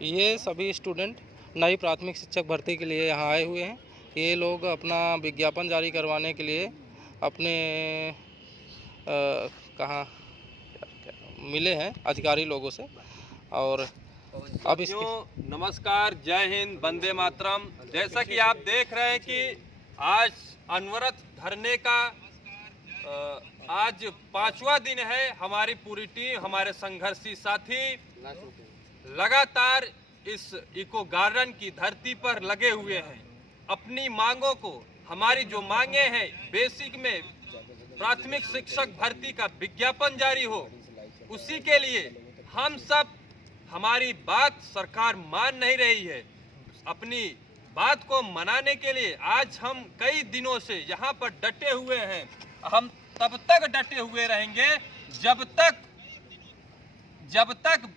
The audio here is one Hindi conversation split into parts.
ये सभी स्टूडेंट नई प्राथमिक शिक्षक भर्ती के लिए यहाँ आए हुए हैं। ये लोग अपना विज्ञापन जारी करवाने के लिए अपने कहाँ मिले हैं अधिकारी लोगों से। और अब इसके नमस्कार, जय हिंद, वंदे मातरम। जैसा कि आप देख रहे हैं कि आज अनवरत धरने का आज 5वां दिन है। हमारी पूरी टीम, हमारे संघर्षी साथी लगातार इस इको गार्डन की धरती पर लगे हुए हैं। अपनी मांगों को, हमारी जो मांगे हैं बेसिक में प्राथमिक शिक्षक भर्ती का विज्ञापन जारी हो, उसी के लिए हम सब, हमारी बात सरकार मान नहीं रही है। अपनी बात को मनाने के लिए आज हम कई दिनों से यहाँ पर डटे हुए हैं। हम तब तक डटे हुए रहेंगे जब तक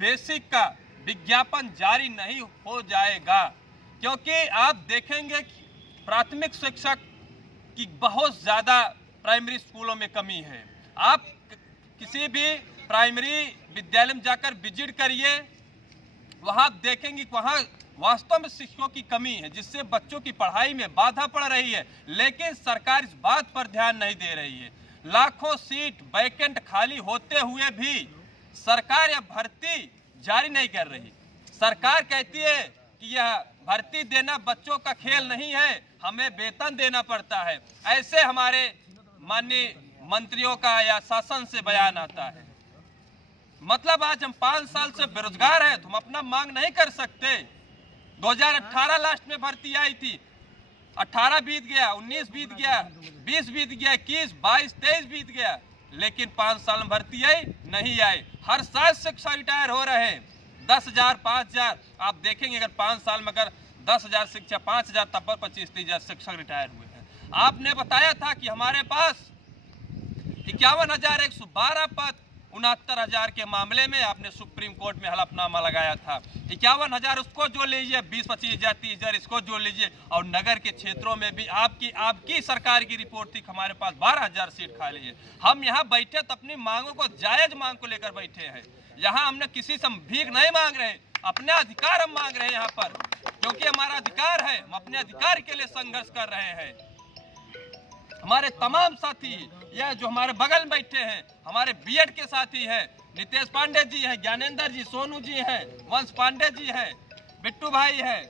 बेसिक का विज्ञापन जारी नहीं हो जाएगा, क्योंकि आप देखेंगे कि प्राथमिक शिक्षक की बहुत ज़्यादा प्राइमरी स्कूलों में कमी है। आप किसी भी प्राइमरी विद्यालय में जाकर विजिट करिए, वहाँ देखेंगे कि वहाँ वास्तव में शिक्षकों की कमी है, जिससे बच्चों की पढ़ाई में बाधा पड़ रही है। लेकिन सरकार इस बात पर ध्यान नहीं दे रही है। लाखों सीट वैकेंट खाली होते हुए भी सरकार यह भर्ती जारी नहीं कर रही। सरकार कहती है कि यह भर्ती देना बच्चों का खेल नहीं है, हमें वेतन देना पड़ता है। ऐसे हमारे माननीय मंत्रियों का या शासन से बयान आता है। मतलब आज हम 5 साल से बेरोजगार हैं तो हम अपना मांग नहीं कर सकते। 2018 लास्ट में भर्ती आई थी, 18 बीत गया, 19 बीत गया, 20 बीत गया, 21, 22, 23 बीत गया, लेकिन 5 साल में भर्ती आई नहीं आई। हर साल शिक्षक रिटायर हो रहे हैं, 10,000, 5,000। आप देखेंगे अगर 5 साल में अगर 10,000 शिक्षक, 5,000 तब पर 25-30,000 शिक्षक रिटायर हुए हैं। आपने बताया था कि हमारे पास 51,112 पद, 69,000 के मामले में आपने सुप्रीम कोर्ट में हलफनामा लगाया था। 51,000 उसको जोड़ लीजिए, 20-25,000, 30,000 इसको जोड़ लीजिए, और नगर के क्षेत्रों में भी आपकी सरकार की रिपोर्ट थी, हमारे पास 12,000 सीट खाली है। हम यहाँ बैठे तो अपनी मांगों को, जायज मांग को लेकर बैठे हैं। यहाँ हमने किसी से भीख नहीं मांग रहे, अपने अधिकार हम मांग रहे हैं यहाँ पर, क्योंकि हमारा अधिकार है। हम अपने अधिकार के लिए संघर्ष कर रहे हैं। हमारे तमाम साथी, यह जो हमारे बगल में बैठे हैं, हमारे बीएड के साथी हैं, नितेश पांडे जी हैं, ज्ञानेंद्र जी, सोनू जी हैं, वंश पांडे जी हैं, बिट्टू भाई हैं,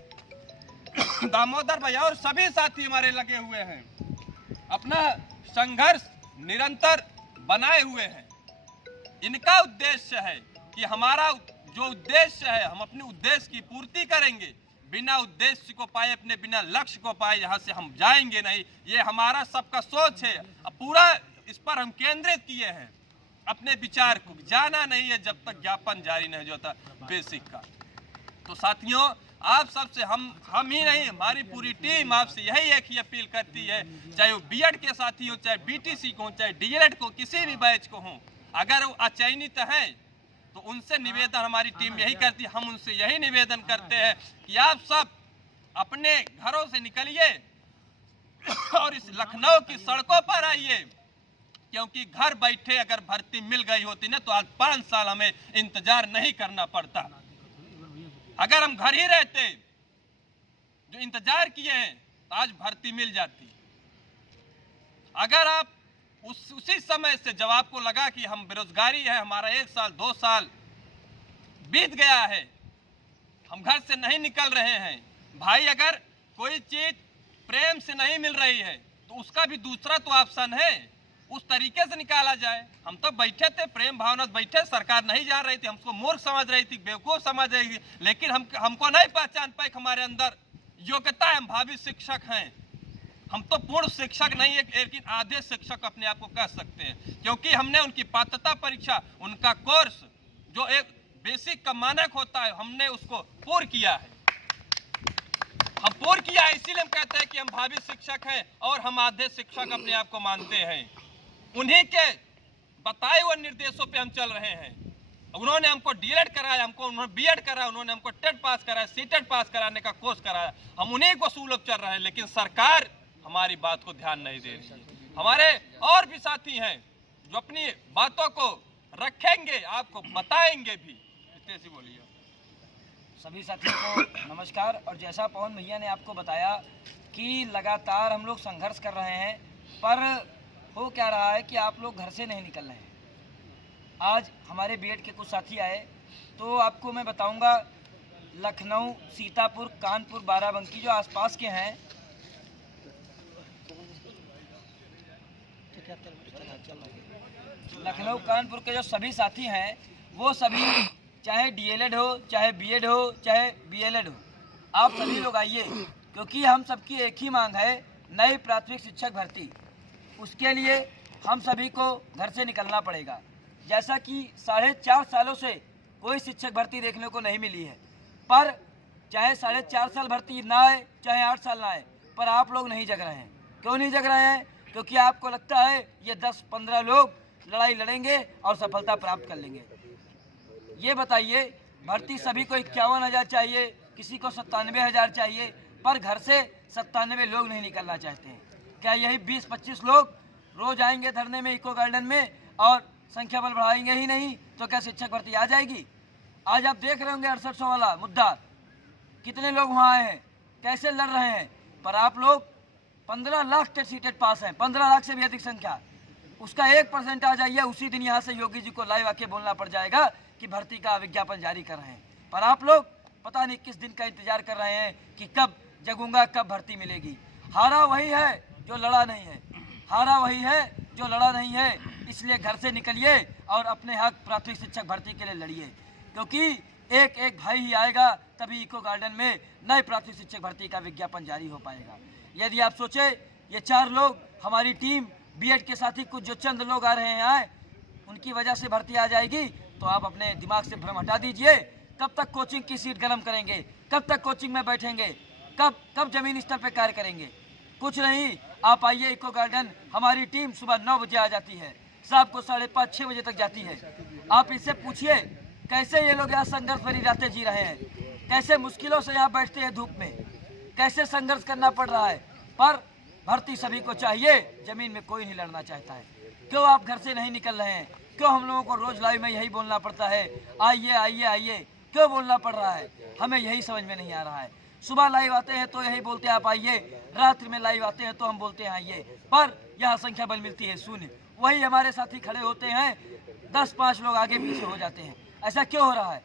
दामोदर भाई और सभी साथी हमारे लगे हुए हैं। अपना संघर्ष निरंतर बनाए हुए हैं। इनका उद्देश्य है कि हमारा जो उद्देश्य है, हम अपने उद्देश्य की पूर्ति करेंगे। बिना उद्देश्य को पाए, अपने बिना लक्ष्य को पाए यहाँ से हम जाएंगे नहीं। ये हमारा सबका सोच है। अब पूरा इस पर हम केंद्रित किए हैं अपने विचार को। जाना नहीं है जब तक ज्ञापन जारी नहीं होता बेसिक का। तो साथियों, आप सबसे हम ही नहीं, हमारी पूरी टीम आपसे यही एक ही अपील करती है, चाहे वो बीएड के साथी हो, चाहे बीटीसी को हो, चाहे डीएलएड को, किसी भी बैच को हो, अगर वो अचयनित है तो उनसे निवेदन हमारी टीम यही करती है। हम उनसे यही निवेदन करते हैं कि आप सब अपने घरों से निकलिए और इस लखनऊ की सड़कों पर आइए, क्योंकि घर बैठे अगर भर्ती मिल गई होती ना तो आज 5 साल हमें इंतजार नहीं करना पड़ता। अगर हम घर ही रहते, जो इंतजार किए हैं, तो आज भर्ती मिल जाती। अगर आप उसी समय से जब आपको लगा कि हम बेरोजगारी है, हमारा 1 साल 2 साल बीत गया है, हम घर से नहीं निकल रहे हैं, भाई अगर कोई चीज प्रेम से नहीं मिल रही है तो उसका भी दूसरा तो ऑप्शन है, उस तरीके से निकाला जाए। हम तो बैठे थे प्रेम भावना से बैठे, सरकार नहीं जा रही थी, हमको मूर्ख समझ रही थी, बेवकूफ समझ रही थी, लेकिन हमको नहीं पहचान पाए हमारे अंदर योग्यता है, हम भावी शिक्षक हैं। हम तो पूर्ण शिक्षक नहीं है, लेकिन आधे शिक्षक अपने आप को कह सकते हैं, क्योंकि हमने उनकी पात्रता परीक्षा, उनका कोर्स जो एक बेसिक का मानक होता है, हमने उसको पूर्ण किया है। हम पूर्ण किया है, इसीलिए हम कहते हैं कि हम भावी शिक्षक हैं और हम आधे शिक्षक अपने आप को मानते हैं। उन्हीं के बताए हुए निर्देशों पे हम चल रहे हैं। उन्होंने हमको डीएलएड कराया, उन्होंने बीएड कराया, उन्होंने हमको टेट पास कराया, सीटेट पास कराने का कोर्स कराया, हम उन्हीं को सुलभ चल रहे हैं। लेकिन सरकार हमारी बात को ध्यान नहीं दे रही है। हमारे और भी साथी हैं जो अपनी बातों को रखेंगे, आपको बताएंगे भी। बोलिए सभी साथियों को नमस्कार। और जैसा पवन भैया ने आपको बताया कि लगातार हम लोग संघर्ष कर रहे हैं, पर हो क्या रहा है कि आप लोग घर से नहीं निकल रहे हैं। आज हमारे बीएड के कुछ साथी आए, तो आपको मैं बताऊंगा, लखनऊ, सीतापुर, कानपुर, बाराबंकी जो आसपास के हैं, लखनऊ कानपुर के जो सभी साथी हैं, वो सभी चाहे डीएलएड हो, चाहे बीएड हो, चाहे बीएलएड हो, आप सभी लोग आइए, क्योंकि हम सबकी एक ही मांग है, नई प्राथमिक शिक्षक भर्ती। उसके लिए हम सभी को घर से निकलना पड़ेगा। जैसा कि 4.5 सालों से कोई शिक्षक भर्ती देखने को नहीं मिली है, पर चाहे 4.5 साल भर्ती ना आए, चाहे 8 साल ना आए, पर आप लोग नहीं जग रहे हैं। क्यों नहीं जग रहे हैं? क्योंकि आपको लगता है ये 10-15 लोग लड़ाई लड़ेंगे और सफलता प्राप्त कर लेंगे। ये बताइए, भर्ती सभी को 51,000 चाहिए, किसी को 97,000 चाहिए, पर घर से 97 लोग नहीं निकलना चाहते हैं। क्या यही 20-25 लोग रोज आएंगे धरने में इको गार्डन में और संख्या बल बढ़ाएंगे ही नहीं, तो क्या शिक्षक भर्ती आ जाएगी? आज आप देख रहे होंगे 6800 वाला मुद्दा, कितने लोग वहाँ आए हैं, कैसे लड़ रहे हैं, पर आप लोग 15 लाख टेट सीटेट पास हैं, 15 लाख से भी अधिक संख्या। उसका 1% आ जाइए, उसी दिन यहाँ से योगी जी को लाइव आके बोलना पड़ जाएगा कि भर्ती का विज्ञापन जारी कर रहे हैं। पर आप लोग पता नहीं किस दिन का इंतजार कर रहे हैं कि कब जगूंगा, कब भर्ती मिलेगी। हारा वही है जो लड़ा नहीं है, हारा वही है जो लड़ा नहीं है। इसलिए घर से निकलिए और अपने हक प्राथमिक शिक्षक भर्ती के लिए लड़िए, क्योंकि एक एक भाई ही आएगा, तभी इको गार्डन में नए प्राथमिक शिक्षक भर्ती का विज्ञापन जारी हो पाएगा। यदि आप सोचे ये 4 लोग हमारी टीम बीएड के साथ ही कुछ जो चंद लोग आ रहे हैं आए, उनकी वजह से भर्ती आ जाएगी, तो आप अपने दिमाग से भ्रम हटा दीजिए। कब तक कोचिंग की सीट गर्म करेंगे? कब तक कोचिंग में बैठेंगे? कब जमीन स्तर पे कार्य करेंगे? कुछ नहीं, आप आइए इको गार्डन। हमारी टीम सुबह 9 बजे आ जाती है, शाम को 5:30-6 बजे तक जाती है। आप इससे पूछिए कैसे ये लोग यहाँ संघर्ष भरी रातें जी रहे हैं, कैसे मुश्किलों से यहाँ बैठते हैं धूप में, कैसे संघर्ष करना पड़ रहा है। पर भर्ती सभी को चाहिए, जमीन में कोई नहीं लड़ना चाहता है। क्यों आप घर से नहीं निकल रहे हैं? क्यों हम लोगों को रोज लाइव में यही बोलना पड़ता है, आइए आइए आइए? क्यों बोलना पड़ रहा है? हमें यही समझ में नहीं आ रहा है। सुबह लाइव आते हैं तो यही बोलते हैं आप आइए, रात्रि में लाइव आते हैं तो हम बोलते हैं आइए, पर यहाँ संख्या बल मिलती है शून्य। वही हमारे साथी खड़े होते हैं, 10-5 लोग आगे पीछे हो जाते हैं। ऐसा क्यों हो रहा है?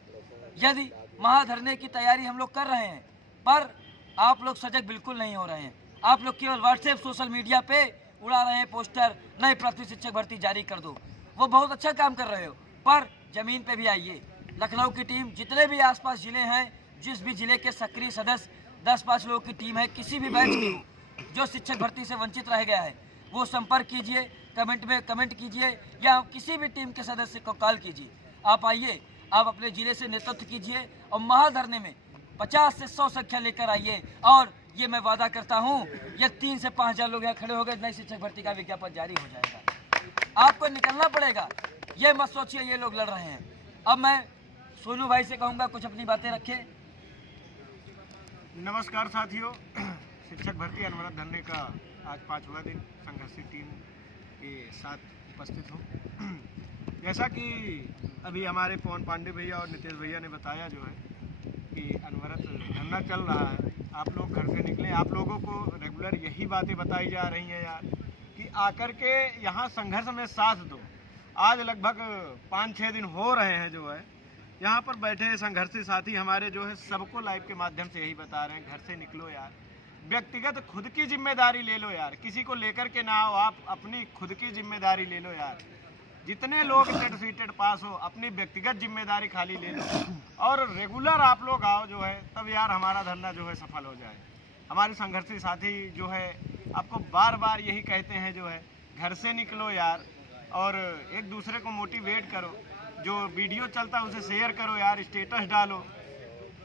यदि महाधरने की तैयारी हम लोग कर रहे हैं, पर आप लोग सजग बिल्कुल नहीं हो रहे हैं। आप लोग केवल व्हाट्सएप, सोशल मीडिया पे उड़ा रहे हैं पोस्टर, नई प्राथमिक शिक्षक भर्ती जारी कर दो। वो बहुत अच्छा काम कर रहे हो, पर जमीन पे भी आइए। लखनऊ की टीम, जितने भी आसपास जिले हैं, जिस भी जिले के सक्रिय सदस्य 10-5 लोगों की टीम है, किसी भी बैच की जो शिक्षक भर्ती से वंचित रह गया है, वो संपर्क कीजिए, कमेंट में कमेंट कीजिए, या किसी भी टीम के सदस्य को कॉल कीजिए। आप आइए, आप अपने जिले से नेतृत्व कीजिए और महाधरने में 50 से 100 संख्या लेकर आइए। और ये मैं वादा करता हूँ, ये 3 से 5 हज़ार लोग यहाँ खड़े हो गए, नई शिक्षक भर्ती का विज्ञापन जारी हो जाएगा। आपको निकलना पड़ेगा, ये मत सोचिए ये लोग लड़ रहे हैं। अब मैं सोनू भाई से कहूँगा कुछ अपनी बातें रखें। नमस्कार साथियों, शिक्षक भर्ती अनवरत धरने का आज 5वां दिन संघर्षी टीम के साथ उपस्थित हूँ। जैसा कि अभी हमारे पवन पांडे भैया और नितेश भैया ने बताया जो है कि अनवरत धरना चल रहा है, आप लोग घर से निकलें। आप लोगों को रेगुलर यही बातें बताई जा रही हैं यार कि आकर के यहाँ संघर्ष में साथ दो। आज लगभग 5-6 दिन हो रहे हैं जो है यहाँ पर बैठे संघर्षी साथी हमारे जो है सबको लाइव के माध्यम से यही बता रहे हैं, घर से निकलो यार, व्यक्तिगत खुद की जिम्मेदारी ले लो यार, किसी को लेकर के ना आओ, आप अपनी खुद की जिम्मेदारी ले लो यार। जितने लोग टेट सीटेट पास हो, अपनी व्यक्तिगत जिम्मेदारी खाली ले लो और रेगुलर आप लोग आओ जो है, तब यार हमारा धरना जो है सफल हो जाए। हमारे संघर्षी साथी जो है आपको बार बार यही कहते हैं जो है, घर से निकलो यार और एक दूसरे को मोटिवेट करो, जो वीडियो चलता है उसे शेयर करो यार, स्टेटस डालो,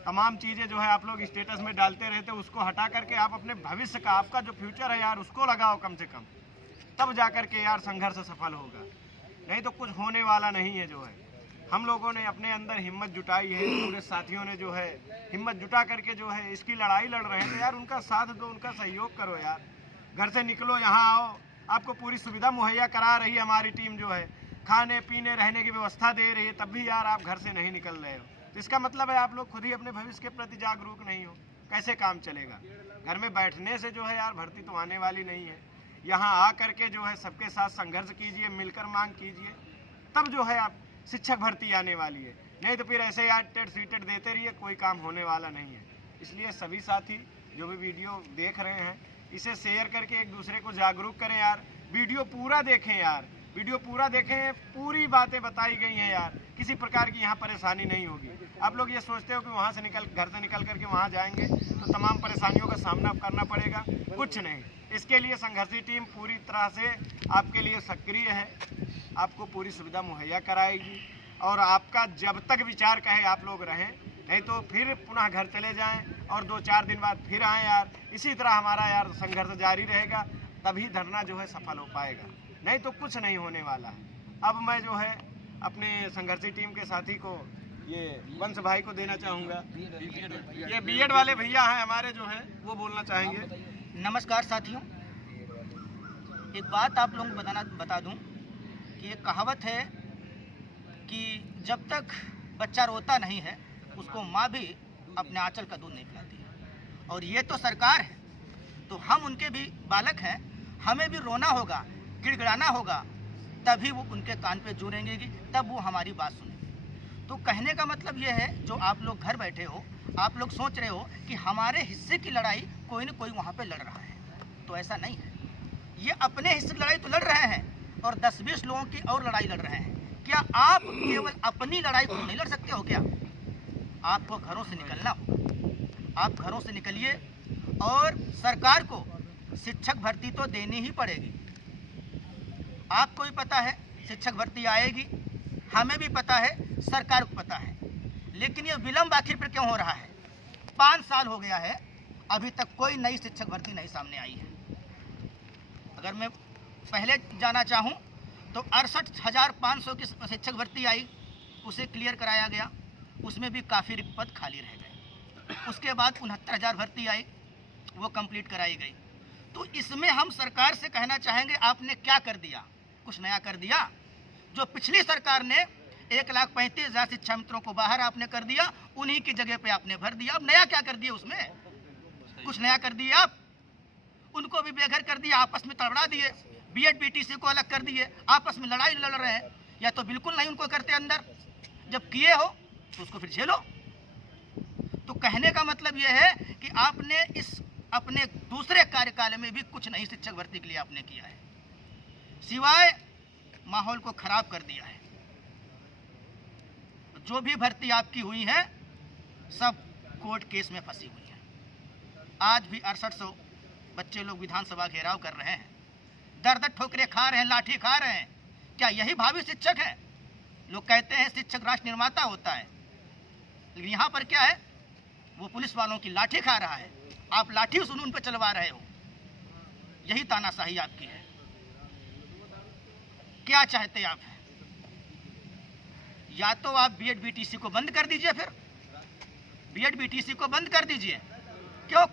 तमाम चीज़ें जो है आप लोग स्टेटस में डालते रहते, उसको हटा करके आप अपने भविष्य का, आपका जो फ्यूचर है यार उसको लगाओ कम से कम, तब जा कर के यार संघर्ष सफल होगा, नहीं तो कुछ होने वाला नहीं है। जो है हम लोगों ने अपने अंदर हिम्मत जुटाई है, पूरे साथियों ने जो है हिम्मत जुटा करके जो है इसकी लड़ाई लड़ रहे हैं, तो यार उनका साथ दो, उनका सहयोग करो यार। घर से निकलो, यहाँ आओ, आपको पूरी सुविधा मुहैया करा रही है हमारी टीम, जो है खाने पीने रहने की व्यवस्था दे रही है, तब भी यार आप घर से नहीं निकल रहे हो। तो इसका मतलब है आप लोग खुद ही अपने भविष्य के प्रति जागरूक नहीं हो। कैसे काम चलेगा? घर में बैठने से जो है यार भर्ती तो आने वाली नहीं है। यहाँ आ करके जो है सबके साथ संघर्ष कीजिए, मिलकर मांग कीजिए, तब जो है आप शिक्षक भर्ती आने वाली है। नहीं तो फिर ऐसे यार टेट सीटेट देते रहिए, कोई काम होने वाला नहीं है। इसलिए सभी साथी जो भी वीडियो देख रहे हैं इसे शेयर करके एक दूसरे को जागरूक करें यार। वीडियो पूरा देखें यार, वीडियो पूरा देखें, पूरी बातें बताई गई हैं यार। किसी प्रकार की यहाँ परेशानी नहीं होगी। आप लोग ये सोचते हो कि वहाँ से घर से निकल करके वहाँ जाएंगे तो तमाम परेशानियों का सामना करना पड़ेगा, कुछ नहीं। इसके लिए संघर्षी टीम पूरी तरह से आपके लिए सक्रिय है, आपको पूरी सुविधा मुहैया कराएगी और आपका जब तक विचार कहे आप लोग रहें, नहीं तो फिर पुनः घर चले जाएं और 2-4 दिन बाद फिर आएँ यार। इसी तरह हमारा यार संघर्ष जारी रहेगा, तभी धरना जो है सफल हो पाएगा, नहीं तो कुछ नहीं होने वाला है। अब मैं जो है अपने संघर्षी टीम के साथी को, ये वंश भाई को देना चाहूँगा। ये बीएड वाले भैया हैं हमारे, जो हैं वो बोलना चाहेंगे। नमस्कार साथियों, एक बात आप लोगों को बता दूं कि एक कहावत है कि जब तक बच्चा रोता नहीं है उसको माँ भी अपने आंचल का दूध नहीं पिलाती है। और ये तो सरकार है, तो हम उनके भी बालक हैं, हमें भी रोना होगा, गिड़गिड़ाना होगा, तभी वो उनके कान पे जू रेंगेगी, तब वो हमारी बात सुनेंगे। तो कहने का मतलब ये है, जो आप लोग घर बैठे हो, आप लोग सोच रहे हो कि हमारे हिस्से की लड़ाई कोई न कोई वहाँ पे लड़ रहा है, तो ऐसा नहीं है। ये अपने हिस्से की लड़ाई तो लड़ रहे हैं और 10-20 लोगों की और लड़ाई लड़ रहे हैं। क्या आप केवल अपनी लड़ाई को नहीं लड़ सकते हो? क्या आपको घरों से निकलना होगा। आप घरों से निकलिए और सरकार को शिक्षक भर्ती तो देनी ही पड़ेगी। आपको भी पता है शिक्षक भर्ती आएगी, हमें भी पता है, सरकार को पता है, लेकिन ये विलंब आखिर पर क्यों हो रहा है? 5 साल हो गया है, अभी तक कोई नई शिक्षक भर्ती नहीं सामने आई है। अगर मैं पहले जाना चाहूँ तो 68,500 की शिक्षक भर्ती आई, उसे क्लियर कराया गया, उसमें भी काफ़ी रिक्त पद खाली रह गए। उसके बाद 69,000 भर्ती आई, वो कंप्लीट कराई गई। तो इसमें हम सरकार से कहना चाहेंगे, आपने क्या कर दिया? कुछ नया कर दिया? जो पिछली सरकार ने 1,35,000 शिक्षा मित्रों को बाहर आपने कर दिया, उन्हीं की जगह पे आपने भर दिया। अब नया क्या कर दिया? उसमें कुछ नया कर दिया आप? उनको भी बेघर कर दिया, आपस में तड़बड़ा दिए, बीएड बीटीसी को अलग कर दिए, आपस में लड़ाई लड़ रहे हैं। या तो बिल्कुल नहीं उनको करते अंदर, जब किए हो तो उसको फिर झेलो। तो कहने का मतलब यह है कि आपने इस अपने दूसरे कार्यकाल में भी कुछ नहीं शिक्षक भर्ती के लिए आपने किया है, सिवाय माहौल को खराब कर दिया है। जो भी भर्ती आपकी हुई है सब कोर्ट केस में फंसी हुई है। आज भी 6800 बच्चे लोग विधानसभा घेराव कर रहे हैं, दर ठोकरे खा रहे हैं, लाठी खा रहे हैं। क्या यही भावी शिक्षक है? लोग कहते हैं शिक्षक राष्ट्र निर्माता होता है, लेकिन यहाँ पर क्या है? वो पुलिस वालों की लाठी खा रहा है, आप लाठी उन पर चलवा रहे हो। यही तानाशाही आपकी है। क्या चाहते आप? या तो आप बीएड बीटीसी को बंद कर दीजिए, फिर बीएड बीटीसी को बंद कर दीजिए। क्यों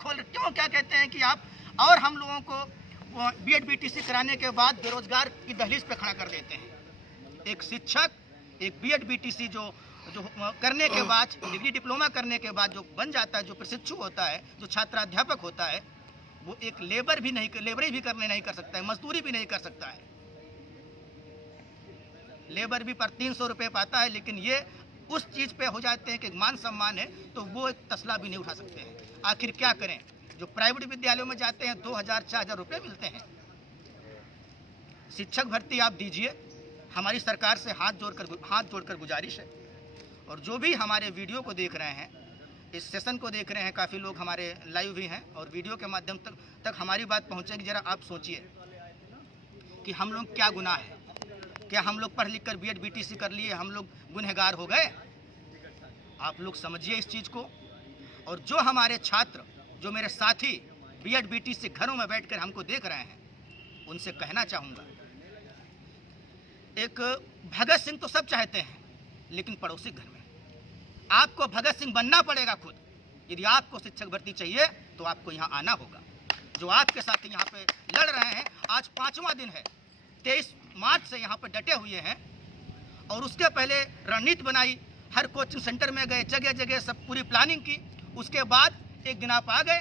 क्या कहते हैं कि आप और हम लोगों को बीएड बीटीसी कराने के बाद बेरोजगार की दहलीज पे खड़ा कर देते हैं। एक शिक्षक, एक बीएड बीटीसी जो करने के बाद, डिग्री डिप्लोमा करने के बाद जो बन जाता है, जो प्रशिक्षु होता है, जो छात्राध्यापक होता है, वो एक लेबरी भी नहीं कर सकता है, मजदूरी भी नहीं कर सकता है। लेबर भी पर 300 रुपये पाता है, लेकिन ये उस चीज़ पे हो जाते हैं कि मान सम्मान है, तो वो एक तसला भी नहीं उठा सकते हैं। आखिर क्या करें? जो प्राइवेट विद्यालयों में जाते हैं 2,000-4,000 रुपये मिलते हैं। शिक्षक भर्ती आप दीजिए, हमारी सरकार से हाथ जोड़कर गुजारिश है। और जो भी हमारे वीडियो को देख रहे हैं, इस सेशन को देख रहे हैं, काफ़ी लोग हमारे लाइव भी हैं और वीडियो के माध्यम तक हमारी बात पहुंचेगी। जरा आप सोचिए कि हम लोग क्या गुनाह है? क्या हम लोग पढ़ लिख कर बीएड बीटीसी कर लिए, हम लोग गुनहगार हो गए? आप लोग समझिए इस चीज़ को। और जो हमारे छात्र, जो मेरे साथी बीएड बीटीसी घरों में बैठकर हमको देख रहे हैं, उनसे कहना चाहूँगा, एक भगत सिंह तो सब चाहते हैं, लेकिन पड़ोसी घर में आपको भगत सिंह बनना पड़ेगा खुद। यदि आपको शिक्षक भर्ती चाहिए तो आपको यहाँ आना होगा। जो आपके साथी यहाँ पे लड़ रहे हैं, आज 5वां दिन है, 23 मार्च से यहाँ पे डटे हुए हैं और उसके पहले रणनीति बनाई हर कोचिंग सेंटर में गए, जगह जगह सब पूरी प्लानिंग की। उसके बाद एक दिन आप आ गए,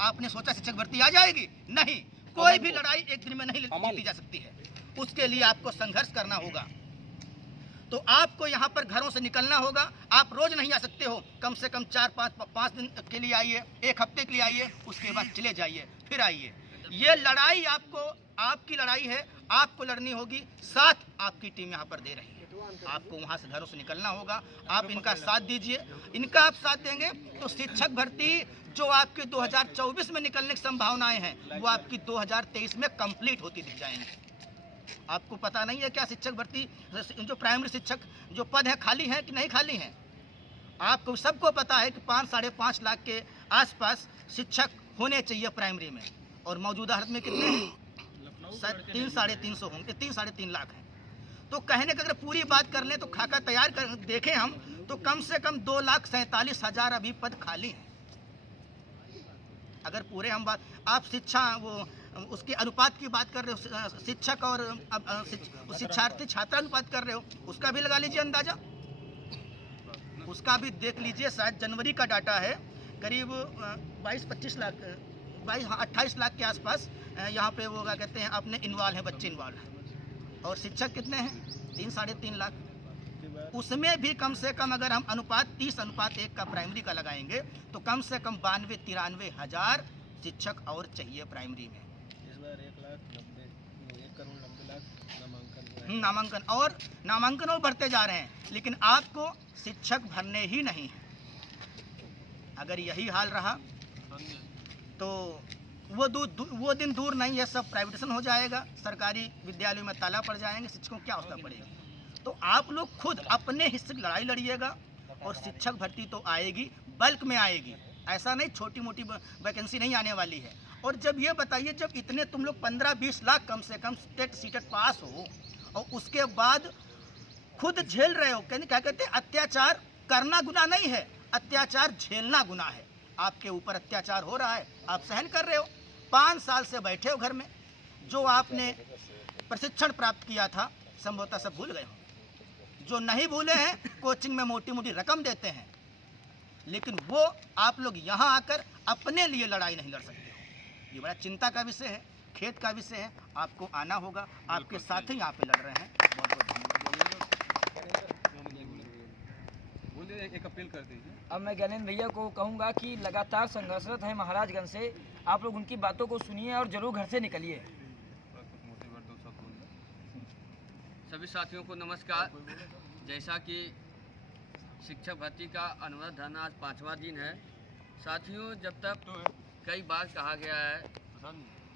आपने सोचा शिक्षक भर्ती आ जाएगी? नहीं, कोई भी लड़ाई एक दिन में नहीं जीती जा सकती है। उसके लिए आपको संघर्ष करना होगा। तो आपको यहाँ पर घरों से निकलना होगा। आप रोज नहीं आ सकते हो, कम से कम 4-5 दिन के लिए आइए, एक हफ्ते के लिए आइए, उसके बाद चले जाइए, फिर आइए। ये लड़ाई आपकी लड़ाई है, आपको लड़नी होगी। साथ आपकी टीम यहाँ पर दे रही है, आपको वहाँ से घरों से निकलना होगा। आप इनका साथ दीजिए। इनका आप साथ देंगे तो शिक्षक भर्ती जो आपके 2024 में निकलने की संभावनाएं हैं, वो आपकी 2023 में कंप्लीट होती दिख जाएंगी। आपको पता नहीं है क्या शिक्षक भर्ती जो प्राइमरी शिक्षक जो पद है खाली है कि नहीं खाली है? आपको सबको पता है कि 5-5.5 लाख के आसपास शिक्षक होने चाहिए प्राइमरी में, और मौजूदा हालत में कितने हैं? 3-3.5 होंगे, 3-3.5 लाख हैं। तो कहने का अगर पूरी बात कर लें तो खाका तैयार कर देखें हम, तो कम से कम 2,47,000 अभी पद खाली हैं। अगर पूरे हम बात आप शिक्षा उसके अनुपात की बात कर रहे हो, शिक्षक और शिक्षार्थी छात्र अनुपात कर रहे हो, उसका भी लगा लीजिए अंदाजा, उसका भी देख लीजिए। शायद जनवरी का डाटा है, करीब 22-25 लाख 28 लाख के आसपास यहाँ पे वो क्या कहते हैं अपने इन्वॉल्व हैं, बच्चे इन्वॉल्व हैं। और शिक्षक कितने हैं? 3-3.5 लाख। उसमें भी कम से कम अगर हम अनुपात 30:1 का प्राइमरी का लगाएंगे तो कम से कम 92-93 हज़ार शिक्षक और चाहिए प्राइमरी में। इस बार 1,90,00,000 नामांकन और बढ़ते जा रहे हैं, लेकिन आपको शिक्षक भरने ही नहीं है। अगर यही हाल रहा तो वो दिन दूर नहीं है, सब प्राइवेटेशन हो जाएगा, सरकारी विद्यालयों में ताला पड़ जाएंगे, शिक्षकों को क्या अवस्था पड़ेगी। तो आप लोग खुद अपने हिस्से की लड़ाई लड़िएगा, और शिक्षक भर्ती तो आएगी, बल्क में आएगी, ऐसा नहीं छोटी मोटी वैकेंसी नहीं आने वाली है। और जब ये बताइए, जब इतने तुम लोग 15-20 लाख कम से कम सीटेट पास हो, और उसके बाद खुद झेल रहे हो, क्या कहते हैं, अत्याचार करना गुनाह नहीं है, अत्याचार झेलना गुनाह है। आपके ऊपर अत्याचार हो रहा है, आप सहन कर रहे हो। 5 साल से बैठे हो घर में, जो आपने प्रशिक्षण प्राप्त किया था संभवतः सब भूल गए हो। जो नहीं भूले हैं, कोचिंग में मोटी मोटी रकम देते हैं, लेकिन वो आप लोग यहाँ आकर अपने लिए लड़ाई नहीं लड़ सकते हो। ये बड़ा चिंता का विषय है, खेत का विषय है। आपको आना होगा, आपके साथ ही यहाँ पे लड़ रहे हैं। बहुत बहुत बोलिए, एक अपील कर दीजिए। अब मैं ज्ञानेंद्र भैया को कहूँगा कि लगातार संघर्षरत हैं महाराजगंज से, आप लोग उनकी बातों को सुनिए और जरूर घर से निकलिए। सभी साथियों को नमस्कार। जैसा कि शिक्षक भर्ती का अनुरोध धरना आज 5वां दिन है। साथियों, जब तक कई बार कहा गया है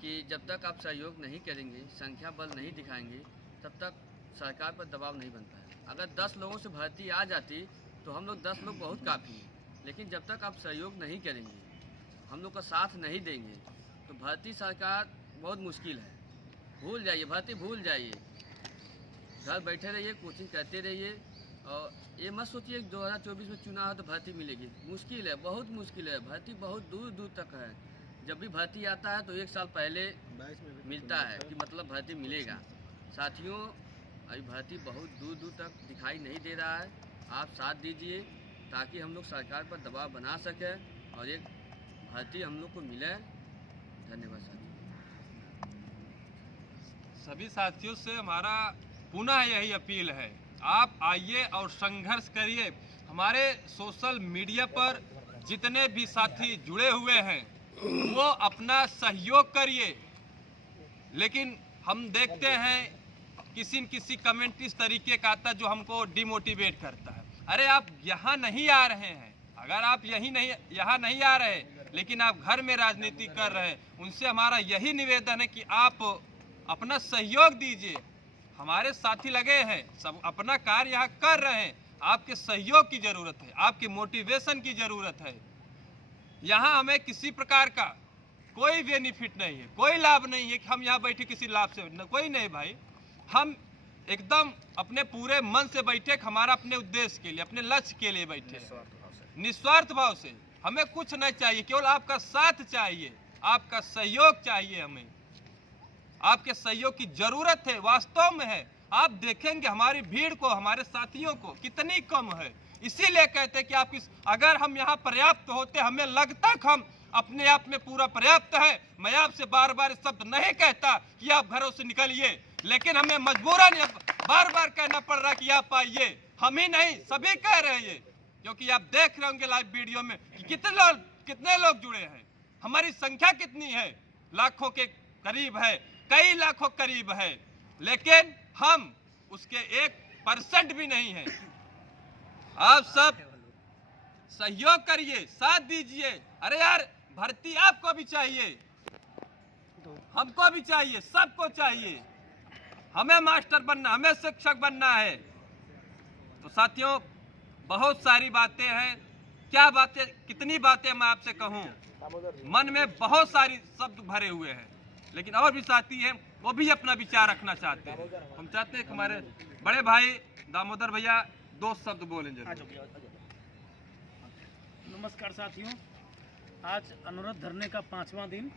कि जब तक आप सहयोग नहीं करेंगे, संख्या बल नहीं दिखाएंगे, तब तक सरकार पर दबाव नहीं बनता है। अगर 10 लोगों से भर्ती आ जाती तो हम लोग 10 लोग बहुत काफ़ी हैं, लेकिन जब तक आप सहयोग नहीं करेंगे, हम लोग का साथ नहीं देंगे, तो भर्ती सरकार बहुत मुश्किल है। भूल जाइए, भर्ती भूल जाइए, घर बैठे रहिए, कोचिंग करते रहिए, और ये मत सोचिए कि 2024 में चुनाव है तो भर्ती मिलेगी। मुश्किल है, बहुत मुश्किल है। भर्ती बहुत दूर दूर तक है। जब भी भर्ती आता है तो 1 साल पहले मिलता है कि मतलब भर्ती मिलेगा। साथियों, अभी भर्ती बहुत दूर दूर तक दिखाई नहीं दे रहा है। आप साथ दीजिए ताकि हम लोग सरकार पर दबाव बना सकें और एक भर्ती हम लोग को मिले। धन्यवाद साथियों। सभी साथियों से हमारा पुनः यही अपील है, आप आइए और संघर्ष करिए। हमारे सोशल मीडिया पर जितने भी साथी जुड़े हुए हैं वो अपना सहयोग करिए, लेकिन हम देखते हैं किसी न किसी कमेंट इस तरीके का आता है जो हमको डिमोटिवेट करता है। अरे आप यहाँ नहीं आ रहे हैं, अगर आप यहाँ नहीं आ रहे लेकिन आप घर में राजनीति कर रहे हैं, उनसे हमारा यही निवेदन है कि आप अपना सहयोग दीजिए। हमारे साथी लगे हैं, सब अपना कार्य यहाँ कर रहे हैं, आपके सहयोग की ज़रूरत है, आपके मोटिवेशन की ज़रूरत है। यहाँ हमें किसी प्रकार का कोई बेनिफिट नहीं है, कोई लाभ नहीं है कि हम यहाँ बैठे किसी लाभ से, कोई नहीं भाई। हम एकदम अपने पूरे मन से बैठे, हमारा अपने उद्देश्य के लिए, अपने लक्ष्य के लिए बैठे, निस्वार्थ भाव से। हमें कुछ नहीं चाहिए, केवल आपका साथ चाहिए, आपका सहयोग चाहिए। हमें आपके सहयोग की जरूरत है, वास्तव में है। आप देखेंगे हमारी भीड़ को, हमारे साथियों को कितनी कम है, इसीलिए कहते हैं कि आप अगर हम यहाँ पर्याप्त होते, हमें लगता कि हम अपने आप में पूरा पर्याप्त है, मैं आपसे बार बार शब्द नहीं कहता कि आप घरों से निकलिए, लेकिन हमें मजबूरन बार बार कहना पड़ रहा कि आप आइए। हम ही नहीं, सभी कह रहे हैं, क्योंकि आप देख रहे होंगे लाइव वीडियो में कि कितने लोग जुड़े हैं, हमारी संख्या कितनी है, लाखों के करीब है, कई लाखों करीब है, लेकिन हम उसके 1% भी नहीं है। आप सब सहयोग करिए, साथ दीजिए। अरे यार, भर्ती आपको भी चाहिए, हमको भी चाहिए, सबको चाहिए। हमें मास्टर बनना, हमें शिक्षक बनना है। तो साथियों, बहुत सारी बातें हैं, क्या बातें, कितनी बातें मैं आपसे कहूं, मन में बहुत सारी शब्द भरे हुए हैं, लेकिन और भी साथी हैं, वो भी अपना विचार रखना चाहते हैं। हम चाहते हैं कि हमारे बड़े भाई दामोदर भैया 2 शब्द बोलें जरूर। नमस्कार साथियों, आज अनुरोध धरने का 5वां दिन